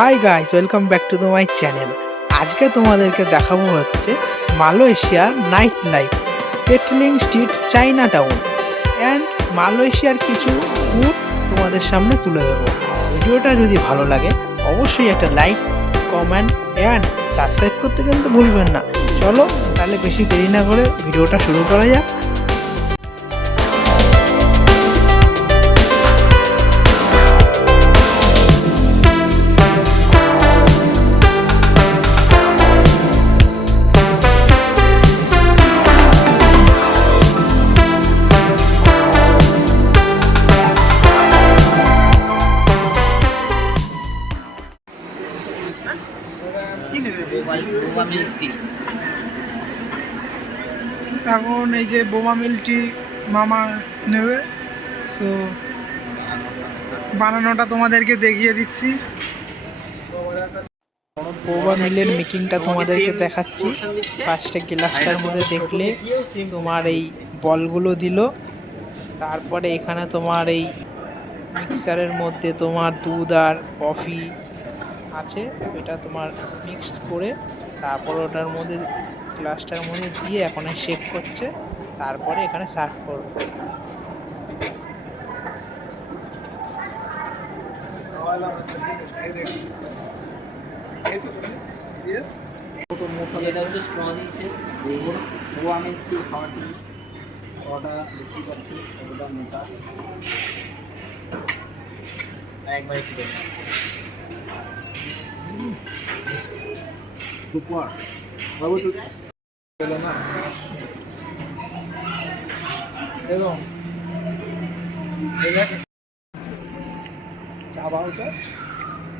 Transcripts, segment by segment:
Hi guys welcome back to the my channel আজকে তোমাদেরকে দেখাবো হচ্ছে মালয়েশিয়ার night life Petaling Street China town মালয়েশিয়ার কিছু ফুড তোমাদের সামনে তুলে দেবো ভিডিওটা যদি ভালো লাগে, অবশ্যই একটা লাইক কমেন্ট অ্যান্ড সাবস্ক্রাইব করতে কিন্তু ভুলবেন না। চলো, তাহলে বেশি দেরি না করে ভিডিওটা শুরু করা যাক। যে বোমা মিলটি মামা নেবে সো বানানোটা তোমাদেরকে দেখিয়ে দিচ্ছি। বোমা মিলের মেকিংটা তোমাদেরকে দেখাচ্ছি। ফার্স্টে গ্লাসটার মধ্যে দেখলে তোমার এই বলগুলো দিল। তারপরে এখানে তোমার এই মিক্সারের মধ্যে তোমার দুধ আর কফি আছে এটা তোমার মিক্সড করে তারপর ওটার মধ্যে গ্লাসটার মধ্যে দিয়ে এখন শেক করছে। তারপরে এখানে সার্ভ করবে। যেটা হচ্ছে স্ট্র দিয়েছে। ও আমি একটু খাওয়াটি ওটা দেখতে পাচ্ছি ওটা মোটা। একবার একটু সুপার বাবু না এবং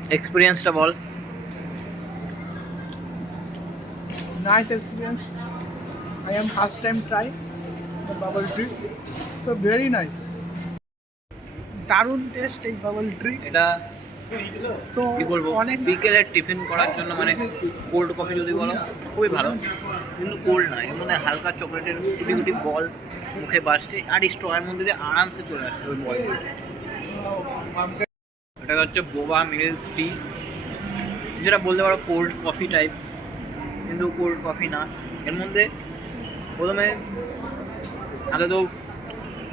এক্সপিরিয়েন্সটা বল nice experience. I am first time trying the bubble tree. So very nice. দারুণ টেস্ট এই বাবল ট্রি এটা সো কি বলব অনেক বিকেলের টিফিন করার জন্য মানে কোল্ড কফি যদি বলো খুবই ভালো কিন্তু কোল্ড না মানে হালকা চকলেটের গুটি গুটি বল মুখে বাসছে আর স্ট্রয়ের মধ্যে দিয়ে আরামসে চলে আসছে ওই বল এটা হচ্ছে বোবা মিল্ক টি, যেটা বলতে পারো কোল্ড কফি টাইপ কিন্তু কোল্ড কফি না। এর মধ্যে প্রথমে আগে তো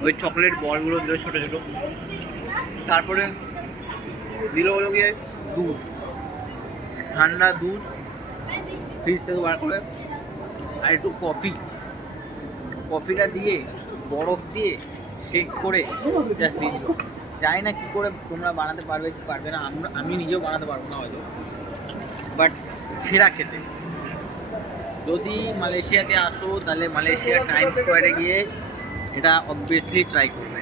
ওই চকলেট বলগুলো দিল ছোটো ছোটো। তারপরে দিল হলো গিয়ে দুধ। ঠান্ডা দুধ ফ্রিজ থেকে বার করে, আর একটু কফি কফিটা দিয়ে বরফ দিয়ে শেক করে জাস্ট দিয়ে দিল জানি না কী করে তোমরা বানাতে পারবে কি পারবে না আমরা আমি নিজেও বানাতে পারব না হয়তো। বাট সেরা খেতে। যদি মালয়েশিয়াতে আসো তাহলে মালয়েশিয়া টাইম স্কোয়ারে গিয়ে এটা অবভিয়াসলি ট্রাই করবে।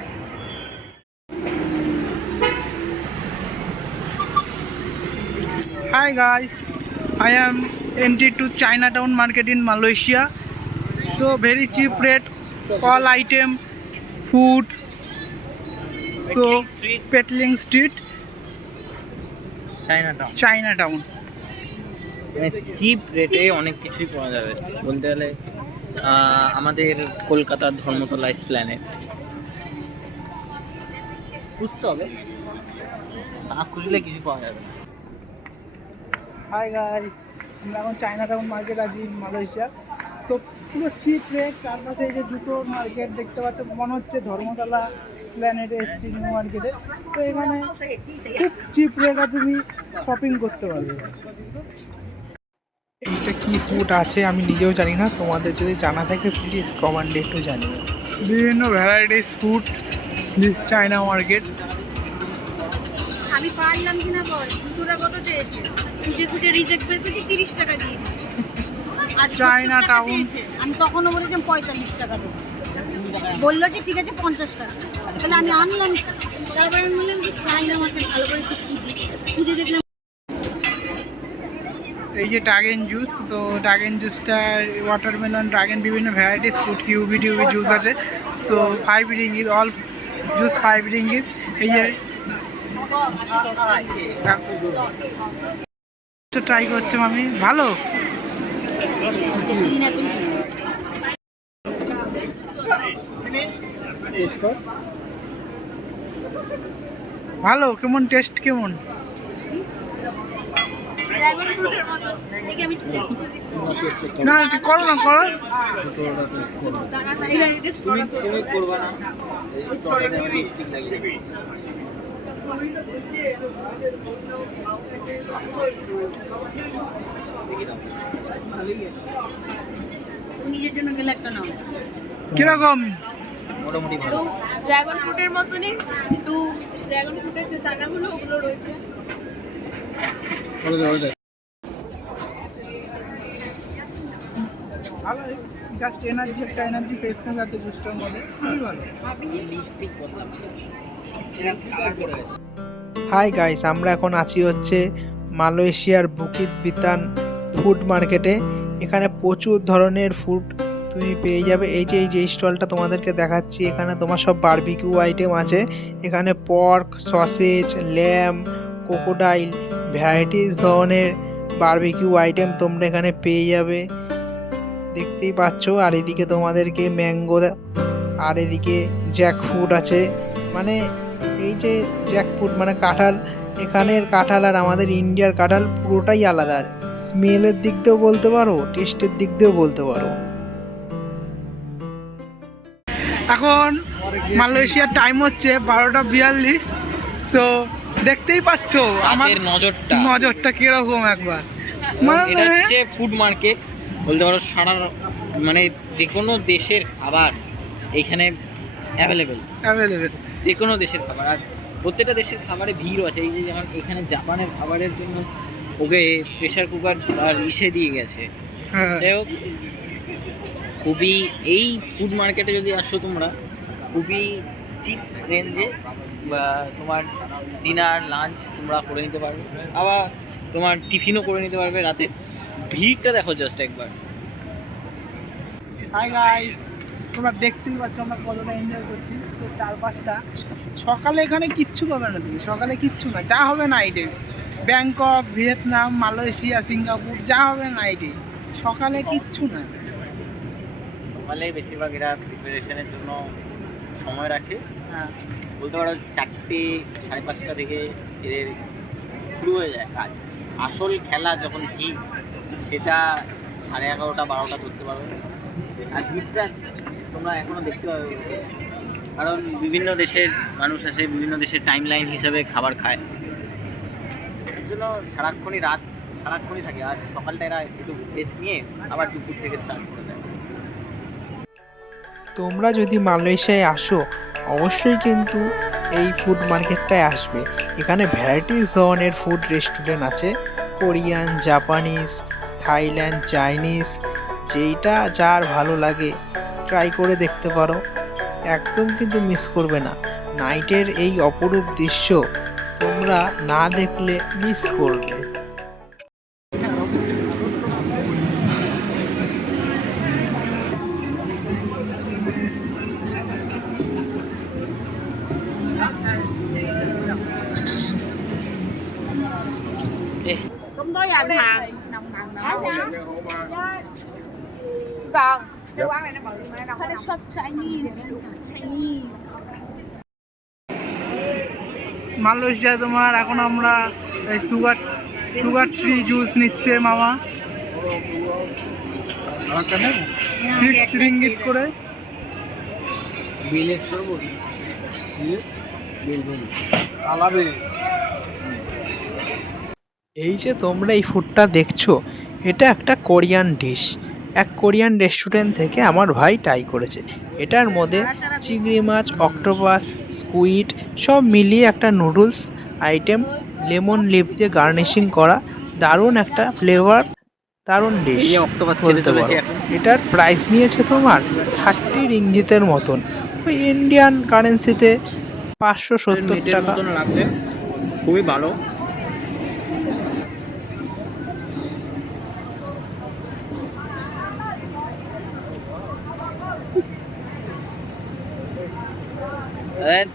Hi guys, I am entered to Chinatown market in Malaysia. So cheap rate, all item, food. So Petling Street. Petling Street, চাইনাটা Chinatown. চিপ রেটে অনেক কিছুই পাওয়া যাবে বলতে গেলে আমাদের কলকাতার ধর্মতলা প্ল্যানেট বুঝতে হবে না খুঁজলে কিছু পাওয়া যাবে না হাই গাইস আমরা এখন চায়নাটাউন মার্কেট আছি মালয়েশিয়া সো পুরো চিপ রেট চারপাশে এই যে জুতোর মার্কেট দেখতে পাচ্ছ মনে হচ্ছে ধর্মতলা প্ল্যানেটে এসছি নিউ মার্কেটে তো এখানে খুব চিপ রেটে তুমি শপিং করতে পারবে। এইটা কি ফুড আছে আমি নিজেও জানি না তোমাদের যদি জানা থাকে প্লিজ কমেন্টে একটু জানিও। বিভিন্ন varieties food this China market আমি পারলাম কিনা বল? দুটোটা কত চেয়েছে? খুঁজে খুঁজে রিজেক্ট দিয়েছি তিরিশ টাকা দিয়ে। চায়না 70 টাকা টাউন। আমি তখনও বলেছিলাম পঁয়তাল্লিশ টাকা দেবো। বলল যে ঠিক আছে পঞ্চাশ টাকা। তাহলে আমি আনলাম। তারপরে আমি বললাম যে চাইনা আমাকে ভালো করে খুঁজে দেখলাম এই যে ড্রাগন জুস তো ড্রাগন জুসটা ওয়াটারমেলন ড্রাগন বিভিন্ন ভ্যারাইটিস ফুড কিউবি টিউবি জুস আছে। So five ringgit all juice five ringgit এই যে ট্রাই করছে মামি। ভালো? ভালো কেমন টেস্ট কেমন। না করো না করো। না। নিজের জন্য গেলে একটা নাও। কীরকম? মোটামুটি ভালো। ড্রাগন ফ্রুটের মতনই একটু ড্রাগন ফ্রুটের যে দানাগুলো ওগুলো রয়েছে। ভালো জাস্ট এনার্জি একটা এনার্জি ফ্রেশনেস আছে জুসটার মধ্যে খুবই ভালো। লিপস্টিক বদলাম হাই গাইস আমরা এখন আছি হচ্ছে মালয়েশিয়ার বুকিত বিতান ফুড মার্কেটে এখানে প্রচুর ধরনের ফুড তুমি পেয়ে যাবে। এই যে এই যে স্টলটা তোমাদেরকে দেখাচ্ছি, এখানে তোমার সব বার্বিকিউ আইটেম আছে। এখানে pork sausage lamb crocodile varieties ধরনের বার্বিকিউ আইটেম তোমরা এখানে পেয়ে যাবে। দেখতেই পাচ্ছ, আর এদিকে তোমাদেরকে ম্যাঙ্গো আর এদিকে জ্যাক ফুড আছে। মানে এই যে জ্যাকফ্রুট মানে কাঁঠাল এখানের কাঁঠাল আর আমাদের ইন্ডিয়ার কাঁঠাল পুরোটাই আলাদা। স্মেলের দিক দিয়েও বলতে পারো টেস্টের দিক দিয়েও বলতে পারো। এখন মালয়েশিয়ার টাইম হচ্ছে বারোটা বিয়াল্লিশ সো দেখতেই পাচ্ছ আমার আমাদের নজরটা। নজরটা কীরকম একবার। মানে এটা হচ্ছে ফুড মার্কেট বলতে পারো সারা মানে যে কোনো দেশের খাবার এখানে অ্যাভেলেবেল অ্যাভেলেবেল যে কোনো দেশের খাবার। আর প্রত্যেকটা দেশের খাবারে ভিড়ও আছে। এই যে যেমন এখানে জাপানের খাবারের জন্য ওকে প্রেশার কুকার আর ইসে দিয়ে গেছে। হ্যাঁ। যাই হোক খুবই এই ফুড মার্কেটে যদি আসো তোমরা খুবই চিপ রেঞ্জে তোমার ডিনার লাঞ্চ তোমরা করে নিতে পারবে। আবার তোমার টিফিনও করে নিতে পারবে রাতে। ভিড়টা দেখো জাস্ট একবার। হাই গাইস তোমরা দেখতেই পাচ্ছ আমরা কতটা এনজয় করছি। তো পাঁচটা সকালে এখানে কিচ্ছু পাবে না তুমি সকালে কিচ্ছু না যা হবে নাইটে ব্যাংকক ভিয়েতনাম মালয়েশিয়া সিঙ্গাপুর যা হবে নাইটে সকালে কিচ্ছু না। সকালে বেশিরভাগ এরা প্রিপারেশনের জন্য সময় রাখে। হ্যাঁ। বলতে পারো চারটে সাড়ে পাঁচটা থেকে এদের শুরু হয়ে যায় কাজ। আসল খেলা যখন ভিড় সেটা সাড়ে এগারোটা বারোটা ধরতে পারবে আর ভিড়টা তোমরা এখনও দেখতে পাবে। কারণ বিভিন্ন দেশের মানুষ আছে, বিভিন্ন দেশের টাইম লাইন হিসাবে খাবার খায়। এর জন্য সারাক্ষণই রাত, সারাক্ষণই থাকে। আর সকালটা এরা একটু রেস্ট নিয়ে আবার দুপুর থেকে স্টার্ট করে দেয়। তোমরা যদি মালয়েশিয়ায় আসো, অবশ্যই কিন্তু এই ফুড মার্কেটটায় আসবে। এখানে ভ্যারাইটিস ধরনের ফুড রেস্টুরেন্ট আছে। কোরিয়ান জাপানিজ থাইল্যান্ড চাইনিজ যেইটা যার ভালো লাগে ট্রাই করে দেখতে পারো। একদম কিন্তু মিস করবে না নাইটের এই অপরূপ দৃশ্য তোমরা না দেখলে মিস করবে Chúng tôi làm hàng nồng nồng đó Vâng Cái quán này nó bự mà nó Cái Malaysia তোমার, এখন আমরা এই সুগার সুগার ফ্রি জুস নিচ্ছে মামা। করে। এই যে তোমরা এই ফুডটা দেখছ, এটা একটা কোরিয়ান ডিশ এক কোরিয়ান রেস্টুরেন্ট থেকে আমার ভাই ট্রাই করেছে। এটার মধ্যে চিংড়ি মাছ অক্টোপাস স্কুইড সব মিলিয়ে একটা নুডলস আইটেম লেমন লিপ দিয়ে গার্নিশিং করা দারুণ একটা ফ্লেভার দারুণ ডিশ বলতে পারো। এটার প্রাইস নিয়েছে তোমার থার্টি রিঙ্গিতের মতন। ওই ইন্ডিয়ান কারেন্সিতে পাঁচশো সত্তর টাকা। খুবই ভালো।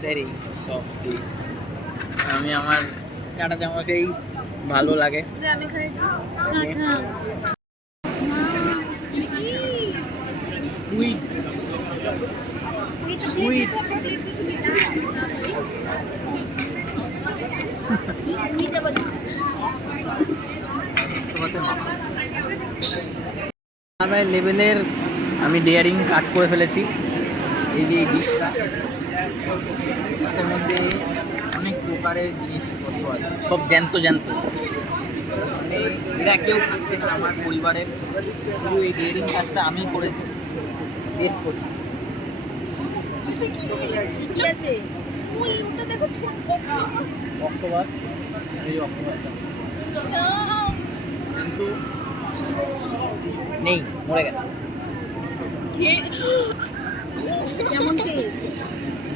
তেরি সফটি আমি আমার কাটাতে আমার সেই ভালো লাগে। আলাদা লেভেলের আমি ডেয়ারিং কাজ করে ফেলেছি। এই যে ডিশটা এটার মধ্যে অনেক প্রকারের জিনিসপত্র আছে। সব জ্যান্ত জ্যান্ত। মানে এরা কেউ খাচ্ছে না আমার পরিবারের। শুধু এই ডেয়ারিং কাজটা আমি করেছি। টেস্ট করছি। অক্টোবর এই অক্টোবরটা কিন্তু নেই মরে গেছে। কেমন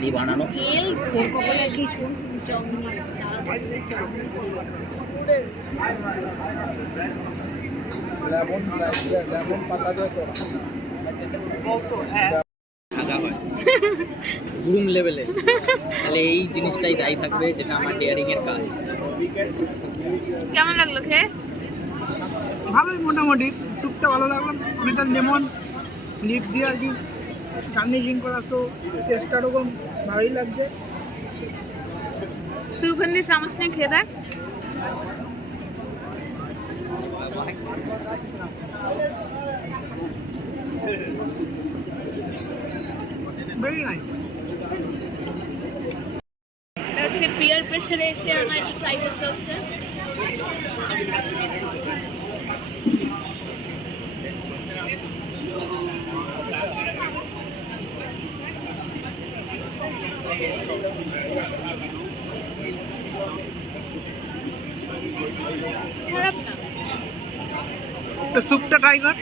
দিয়ে বানানো। হয় গ্রুম লেভেলে তাহলে এই জিনিসটাই দায়ী থাকবে যেটা আমার ডেয়ারিং এর কাজ। কেমন লাগল খেয়ে? ভালোই মোটামুটি। স্যুপটা ভালো লাগল। অনেকটা লেমন লিপ দিয়ে আর কি। গার্নিশিং করা সো টেস্টটা ওরকম ভালোই লাগছে। তুই ওখান দিয়ে চামচ নিয়ে খেয়ে দেখ। ভেরি নাইস হচ্ছে পিয়ার প্রেশারে এসে আমার একটু ট্রাই করতে হচ্ছে। স্যুপটা ট্রাই কর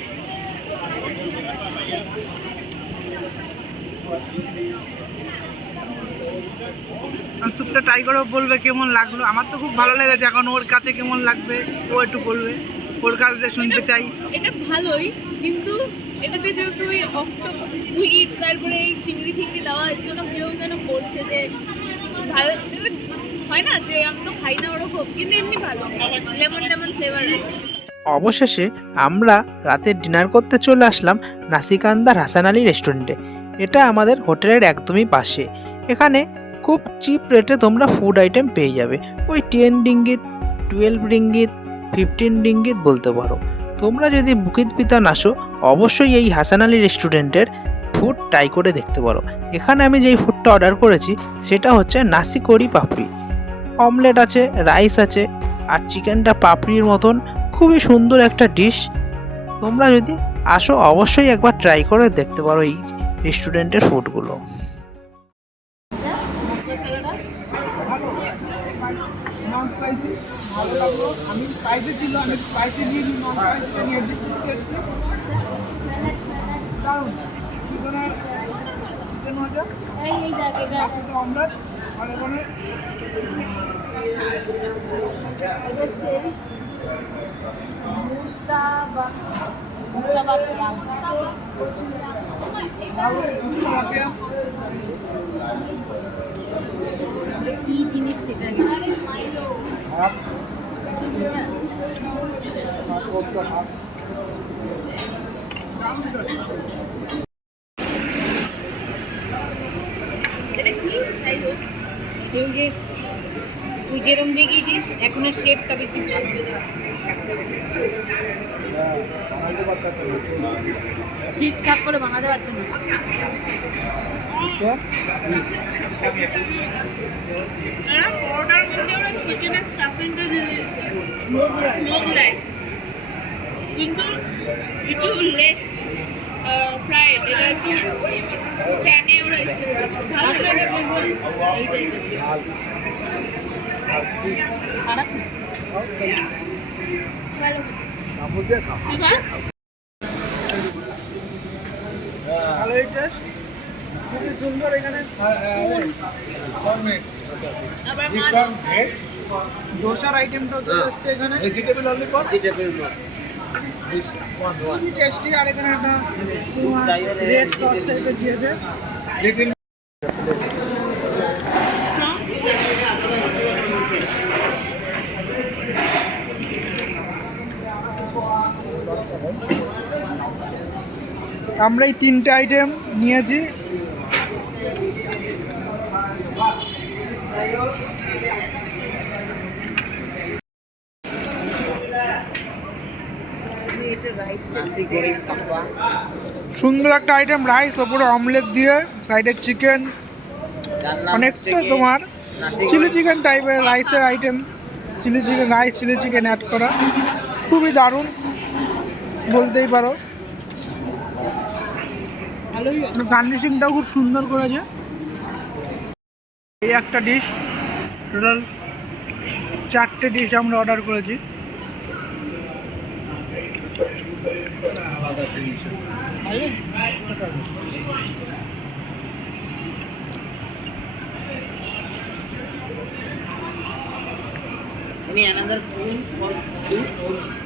স্যুপটা ট্রাই করে বলবে কেমন লাগল? আমার তো খুব ভালো লেগেছে এখন ওর কাছে কেমন লাগবে ও একটু বলবে। ওর কাছ দিয়ে শুনতে চাই। এটা ভালোই কিন্তু এটাতে যেহেতু ওই অক্টোপাস স্কুইড তারপরে এই চিংড়ি ফিংড়ি দেওয়া এর জন্য কীরকম যেন করছে যে ভালো হয় না যে আমি তো খাই না ওরকম কিন্তু এমনি ভালো। লেমন লেমন ফ্লেভার আছে। অবশেষে আমরা রাতে ডিনার করতে চলে আসলাম নাসিকান্দার হাসান আলী রেস্টুরেন্টে এটা আমাদের হোটেলের একদমই পাশে। এখানে খুব চিপ রেটে তোমরা ফুড আইটেম পেয়ে যাবে। ওই ten ringgit twelve ringgit fifteen ringgit বলতে পারো। তোমরা যদি বুকিত পিতান আসো, অবশ্যই এই হাসান আলী রেস্টুরেন্টের ফুড ট্রাই করে দেখতে পারো। এখানে আমি যেই ফুডটা অর্ডার করেছি, সেটা হচ্ছে নাসি কড়ি পাপড়ি। অমলেট আছে রাইস আছে, আর চিকেনটা পাপড়ির মতন খুবই সুন্দর একটা ডিশ তোমরা যদি আসো, অবশ্যই একবার ট্রাই করে দেখতে পারো এই রেস্টুরেন্টের ফুডগুলো নন স্পাইসি ভালো লাগল আমি স্পাইসি ছিল আমি স্পাইসি দিয়ে দিই নন স্পাইসিটা নিয়ে দিই দারুণ চিকেন মজা এই এই জায়গাটা তার সাথে অমলেট আর এখানে এটা হচ্ছে মুক্তা বা মুক্তা বা আমাকে কি জিনিস সেটা হাফ এটা হাফ করতে হাফ এটা কি সাইজ তুই যে তুই যেরম দেখিয়েছিস এখনও শেপটা বেশি ঠিকঠাক করে বানাতে পারছি না। এরা পরোটার মধ্যে ওরা চিকেনের স্টাফিংটা মোগলাই কিন্তু একটু লেস ফ্রাইড এটা একটু ভালো লাগে খুবই সুন্দর এখানে হ্যাঁ হ্যাঁ দোসার আইটেমটাও চলে এসছে এখানে. This one, one. খুবই টেস্টি আর এখানে একটা রেড সস টাইপের দিয়েছে আমরা এই তিনটে আইটেম নিয়েছি। সুন্দর একটা আইটেম রাইস ওপরে অমলেট দিয়ে সাইডে চিকেন অনেকটা তোমার চিলি চিকেন টাইপের রাইসের item chili chicken rice chili chicken add করা। খুবই দারুণ, বলতেই পারো। গার্নিশিংটাও খুব সুন্দর করেছে। এই একটা ডিশ টোটাল চারটে ডিশ আমরা অর্ডার করেছি। Any another spoon for food?